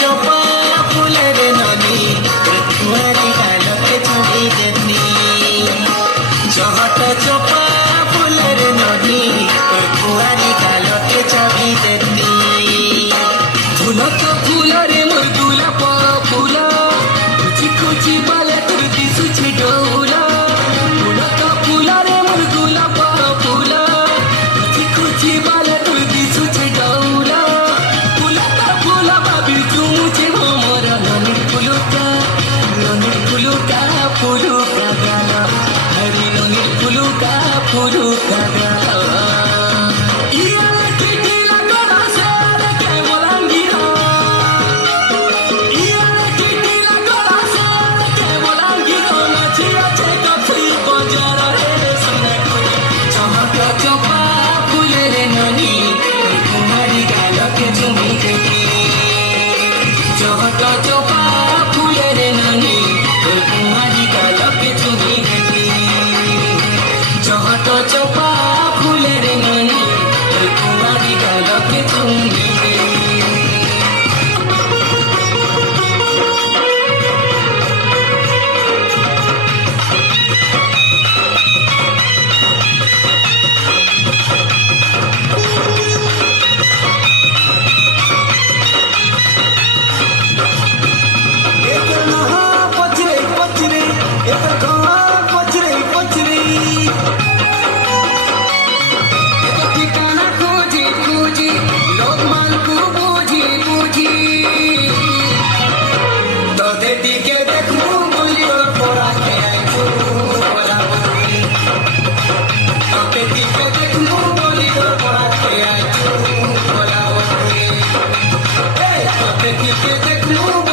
चोपा फूलर ननी कुआरी गालके चुड़ी देती चहट चोपा फूलर ननी कुआरी गालके चुड़ी देती फूल तो फूल रे मोर गुलाब फूल कुची कुची बाले तुर दिसुछि डौला फूल तो फूल रे मोर गुलाब फूल कुची कुची बाले तुर दिसुछि डौला फूल तो फूल बाबी चुमुछि मोर ननी फुलुका फुलुका गाला हरी ननी फुलुका गाला चोपा फूलेर ननी कुआरी गालके चुड़ी Hey,